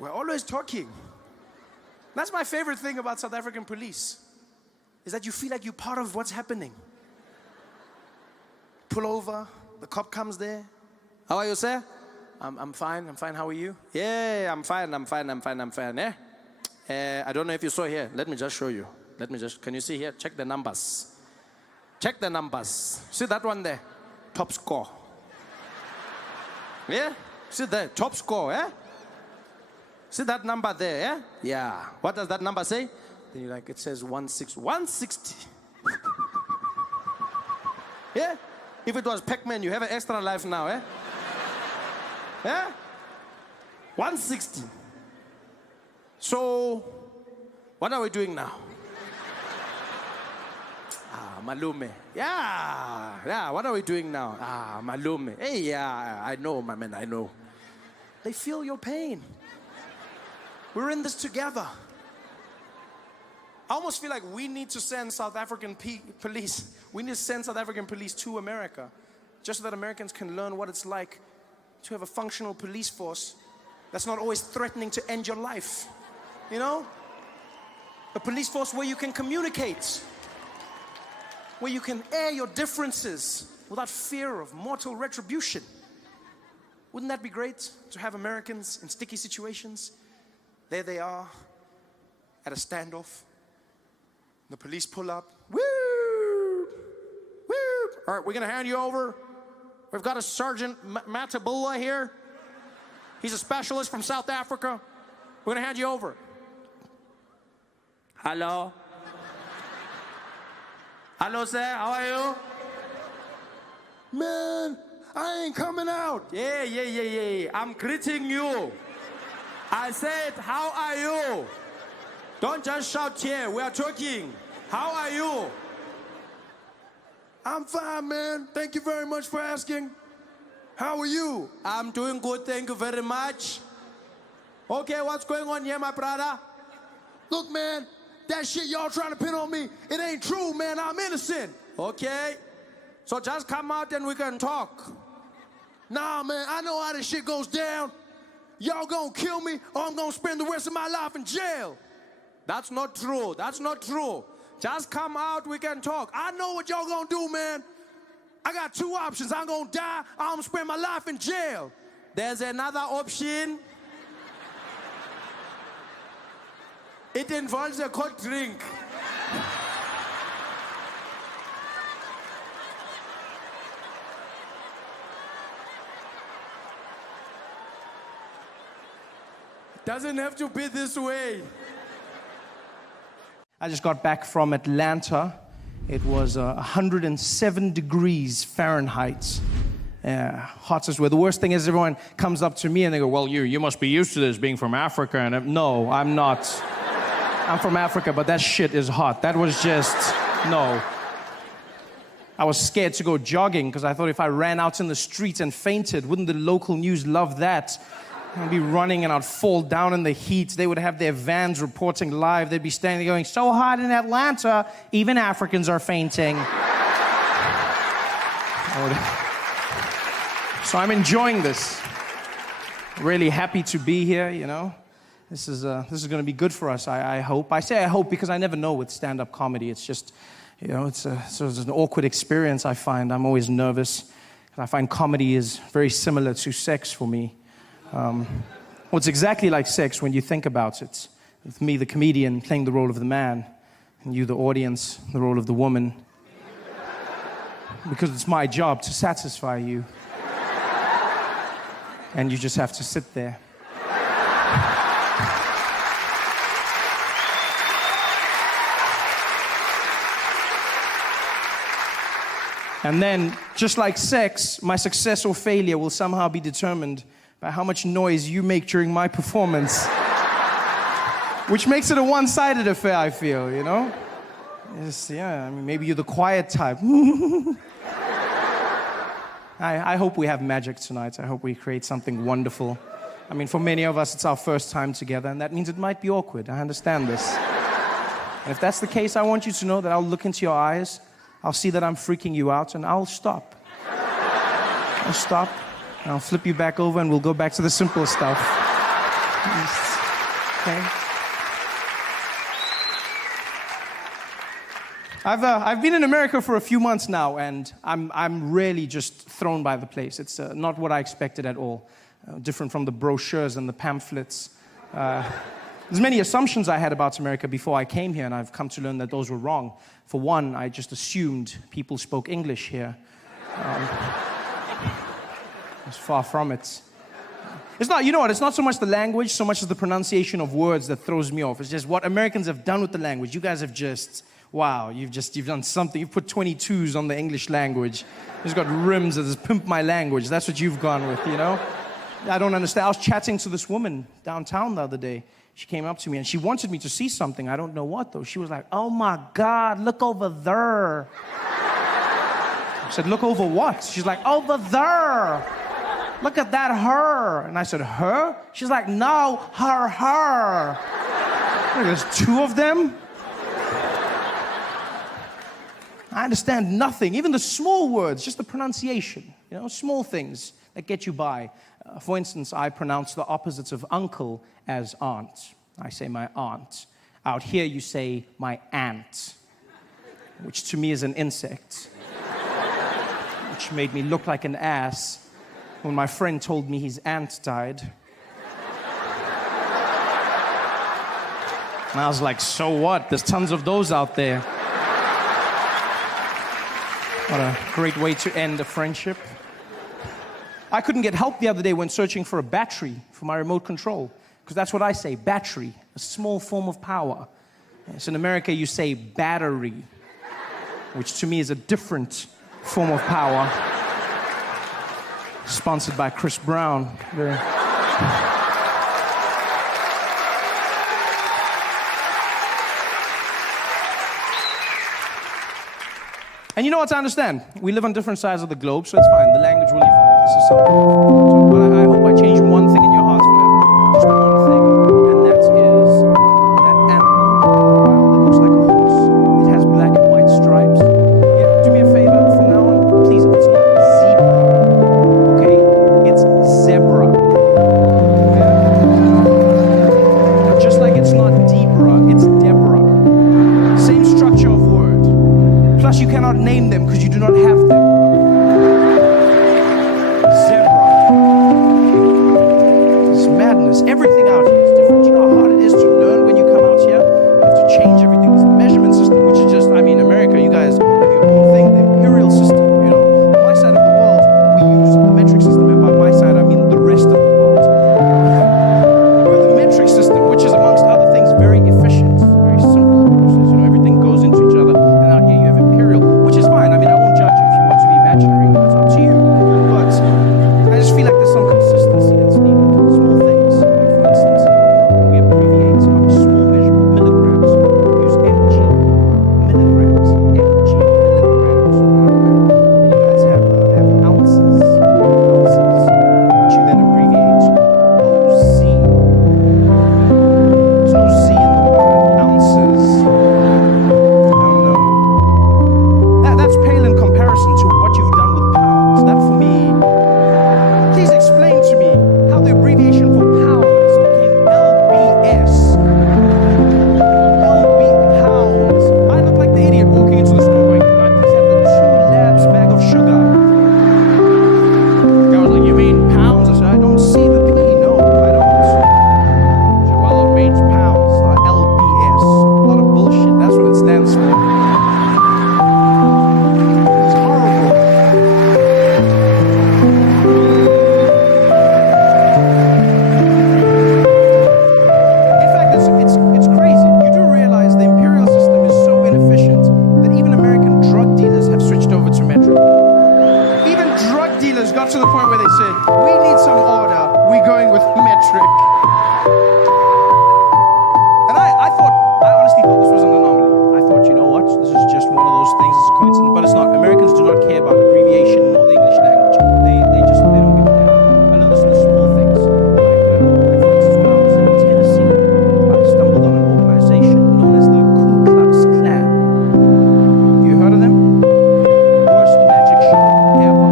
We're always talking. That's my favorite thing about South African police, is that you feel like you're part of what's happening. Pull over, the cop comes there. How are you, sir? I'm fine, how are you? Yeah, I'm fine, yeah? I don't know if you saw here. Let me just show you. Can you see here? Check the numbers. Check the numbers. See that one there? Top score. Yeah? See there? Top score, yeah? See that number there, yeah? Yeah. What does that number say? Then you're like, it says 160. Yeah? If it was Pac-Man, you have an extra life now, eh? Yeah? 160. So, what are we doing now? Malume. Yeah, what are we doing now? Malume. Hey, yeah, I know, my man, I know. They feel your pain. We're in this together. I almost feel like we need to send South African police. We need to send South African police to America, just so that Americans can learn what it's like to have a functional police force that's not always threatening to end your life. You know? A police force where you can communicate, where you can air your differences without fear of mortal retribution. Wouldn't that be great, to have Americans in sticky situations? There they are, at a standoff. The police pull up. Woo! Woo! All right, we're gonna hand you over. We've got a Sergeant Matabula here. He's a specialist from South Africa. We're gonna hand you over. Hello? Hello, sir, how are you? Man, I ain't coming out. Yeah. I'm greeting you. I said, how are you? Don't just shout here, we are talking. How are you? I'm fine, man. Thank you very much for asking. How are you? I'm doing good, thank you very much. Okay, what's going on here, my brother? Look, man, that shit y'all trying to pin on me, it ain't true, man. I'm innocent. Okay, so just come out and we can talk. Nah, man, I know how this shit goes down. Y'all gonna kill me or I'm gonna spend the rest of my life in jail. That's not true. That's not true. Just come out, we can talk. I know what y'all gonna do, man. I got two options. I'm gonna die, or I'm gonna spend my life in jail. There's another option. It involves a cold drink. Doesn't have to be this way. I just got back from Atlanta. It was 107 degrees Fahrenheit. Hottest weather. The worst thing is everyone comes up to me and they go, well, you must be used to this being from Africa. And no, I'm not. I'm from Africa, but that shit is hot. That was just, no. I was scared to go jogging because I thought if I ran out in the streets and fainted, wouldn't the local news love that? I'd be running and I'd fall down in the heat. They would have their vans reporting live. They'd be standing there going, so hot in Atlanta, even Africans are fainting. So I'm enjoying this. Really happy to be here, you know. This is going to be good for us, I hope. I say I hope because I never know with stand-up comedy. It's just, you know, it's an awkward experience, I find. I'm always nervous. I find comedy is very similar to sex for me. Well, it's exactly like sex when you think about it. With me, the comedian, playing the role of the man, and you, the audience, the role of the woman. Because it's my job to satisfy you. And you just have to sit there. And then, just like sex, my success or failure will somehow be determined by how much noise you make during my performance. Which makes it a one-sided affair, I feel, you know? Yeah, I mean, maybe you're the quiet type. I hope we have magic tonight. I hope we create something wonderful. I mean, for many of us, it's our first time together, and that means it might be awkward. I understand this. And if that's the case, I want you to know that I'll look into your eyes, I'll see that I'm freaking you out, and I'll stop. I'll stop. I'll flip you back over and we'll go back to the simple stuff. Okay. I've been in America for a few months now, and I'm really just thrown by the place. It's not what I expected at all. Different from the brochures and the pamphlets. There's many assumptions I had about America before I came here, and I've come to learn that those were wrong. For one, I just assumed people spoke English here. It's far from it. It's not, you know what, it's not so much the language, so much as the pronunciation of words that throws me off. It's just what Americans have done with the language. You guys have just, wow, you've done something. You've put 22s on the English language. You've got rims that says, pimp my language. That's what you've gone with, you know? I don't understand. I was chatting to this woman downtown the other day. She came up to me and she wanted me to see something. I don't know what though. She was like, oh my God, look over there. I said, look over what? She's like, over there. Look at that her. And I said, her? She's like, no, her. There's two of them? I understand nothing. Even the small words, just the pronunciation. You know, small things that get you by. For instance, I pronounce the opposites of uncle as aunt. I say my aunt. Out here, you say my aunt, which to me is an insect, which made me look like an ass when my friend told me his aunt died. And I was like, so what? There's tons of those out there. What a great way to end a friendship. I couldn't get help the other day when searching for a battery for my remote control, because that's what I say, battery, a small form of power. Yes, in America, you say battery, which to me is a different form of power. Sponsored by Chris Brown. And you know what to understand? We live on different sides of the globe, so it's fine. The language will evolve. This is something. But I hope I change one thing in your hearts forever. Just one thing. And that is that animal that looks like a horse. It has black and white stripes. Yeah, do me a favor. From now on, please, it's not zebra. Okay? It's zebra. Okay? Just like it's not Debra, it's Deborah. Same structure of word. Plus, you cannot name them because you do not have them. Zebra. It's madness. Everything out here is different. You know how hard it is to learn when you come out here? You have to change everything. This measurement system, which is just, I mean, America, you guys have your own thing, the Imperial system, you know. On my side of the world, we use the metric system, and by my side, I mean the rest of the world. Where the metric system, which is amongst other things, very efficient, very simple process, you know, everything goes into each other. And out here you have Imperial, which is fine. I mean, I won't judge you if you want to be imaginary. It's up to you. But I just feel like there's some consistency that's needed. Small things. Like, for instance, when we abbreviate our small measurement, milligrams, we use mg, milligrams, mg, milligrams. And you guys have ounces, which you then abbreviate OZ. There's no Z in the word. Ounces. I don't know. That's pale in comparison to what you've done with pounds. That for me, please explain to me how the abbreviation for pounds became LBS. LB pounds. I look like the idiot walking into the store going, "Can I please have the 2 labs bag of sugar?" The guy was like, "You mean pounds?" I said, "I don't see the P. No, I don't." He said, "Well, it means pounds. LBS. A lot of bullshit. That's what it stands for." It's horrible. In fact, it's crazy. You do realize the imperial system is so inefficient that even American drug dealers have switched over to metric. Even drug dealers got to the point where they said, "We need some order. We're going with metric." And I honestly thought this was an anomaly. I thought, you know what? This is just one of those things. It's a coincidence, but it's not. Americans do not care about abbreviation or the English language. They don't give a damn. I know this in the small things. Like, for instance, when I was in Tennessee, I stumbled on an organization known as the Ku Klux Klan. You heard of them? Worst magic show ever.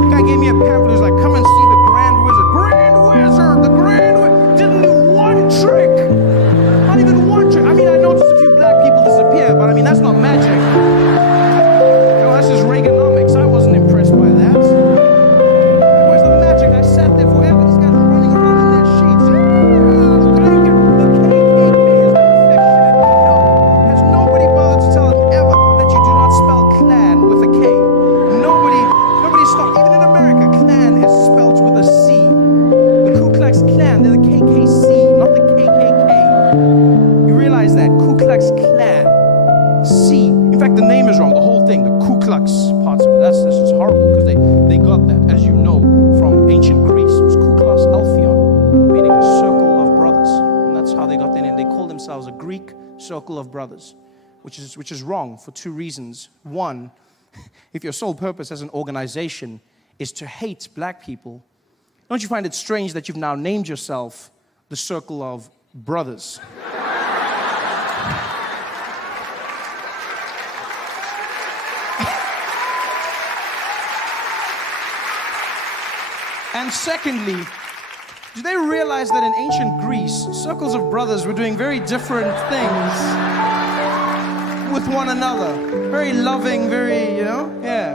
The guy gave me a pamphlet. He was like, "Come and see the circle of brothers, which is wrong for two reasons. One, if your sole purpose as an organization is to hate black people, don't you find it strange that you've now named yourself the Circle of Brothers? And secondly, do they realize that in ancient Greece, circles of brothers were doing very different things with one another? Very loving, very, yeah.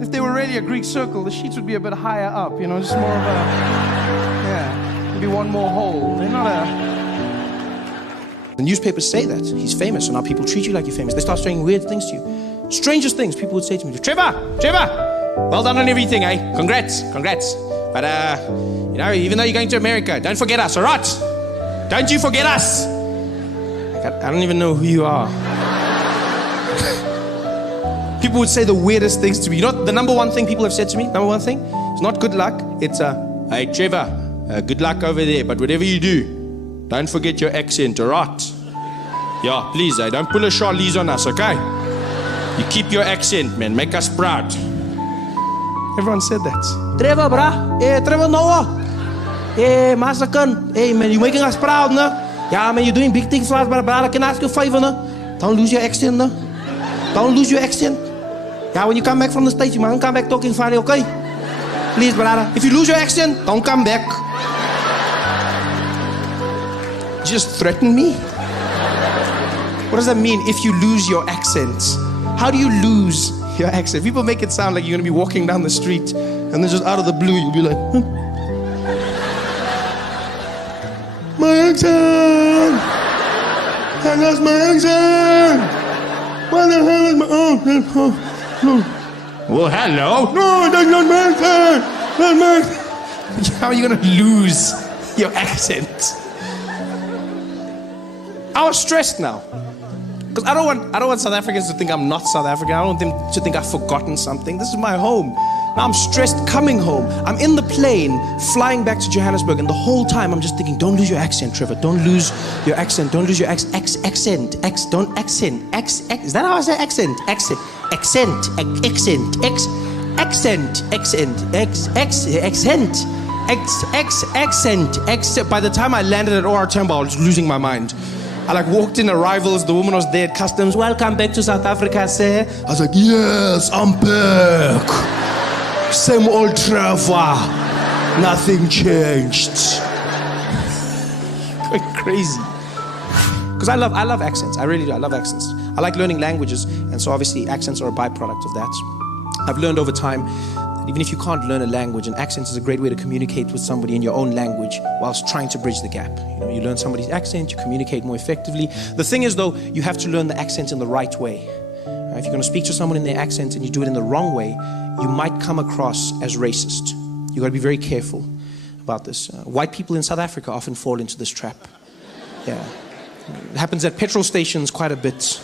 If they were really a Greek circle, the sheets would be a bit higher up, just more of a, yeah, maybe one more hole. They're not a... The newspapers say that he's famous, so now people treat you like you're famous. They start saying weird things to you. Strangest things people would say to me. Trevor, well done on everything, eh? Congrats. But, even though you're going to America, don't forget us, all right? Don't you forget us. I don't even know who you are. People would say the weirdest things to me. You know the number one thing people have said to me? Number one thing? It's not good luck. It's, hey, Trevor, good luck over there. But whatever you do, don't forget your accent, all right? Yeah, please, don't pull a Charlize on us, okay? You keep your accent, man. Make us proud. Everyone said that. Trevor, brah. Hey, Trevor Noah. Hey, Massacre. Hey, man, you're making us proud, no? Yeah, man, you're doing big things for us, but brah, I can ask you a favor, no? Don't lose your accent, no? Don't lose your accent. Yeah, when you come back from the States, you mustn't come back talking funny, okay? Please, brother. If you lose your accent, don't come back. Just threaten me? What does that mean, if you lose your accent? How do you lose your accent? People make it sound like you're going to be walking down the street and then just out of the blue, you'll be like, my accent! I lost my accent! What the hell is my... Well, hello? No, that's not my accent! That's my... How are you going to lose your accent? I was stressed now. Because I don't want South Africans to think I'm not South African. I don't want them to think I've forgotten something. This is my home. Now I'm stressed coming home. I'm in the plane, flying back to Johannesburg, and the whole time I'm just thinking, don't lose your accent, Trevor. Don't lose your accent. Don't lose your accent. Don't accent. Is that how I say accent? Accent. By the time I landed at OR Tambo, I was losing my mind. I walked in arrivals, the woman was there at customs. Welcome back to South Africa, sir. I was like, yes, I'm back. Same old Trevor. Nothing changed. Going crazy. Because I love accents. I really do. I love accents. I like learning languages, and so obviously accents are a byproduct of that. I've learned over time that even if you can't learn a language, an accent is a great way to communicate with somebody in your own language whilst trying to bridge the gap. You learn somebody's accent, you communicate more effectively. The thing is, though, you have to learn the accent in the right way. If you're going to speak to someone in their accent and you do it in the wrong way, you might come across as racist. You've got to be very careful about this. White people in South Africa often fall into this trap. Yeah. It happens at petrol stations quite a bit.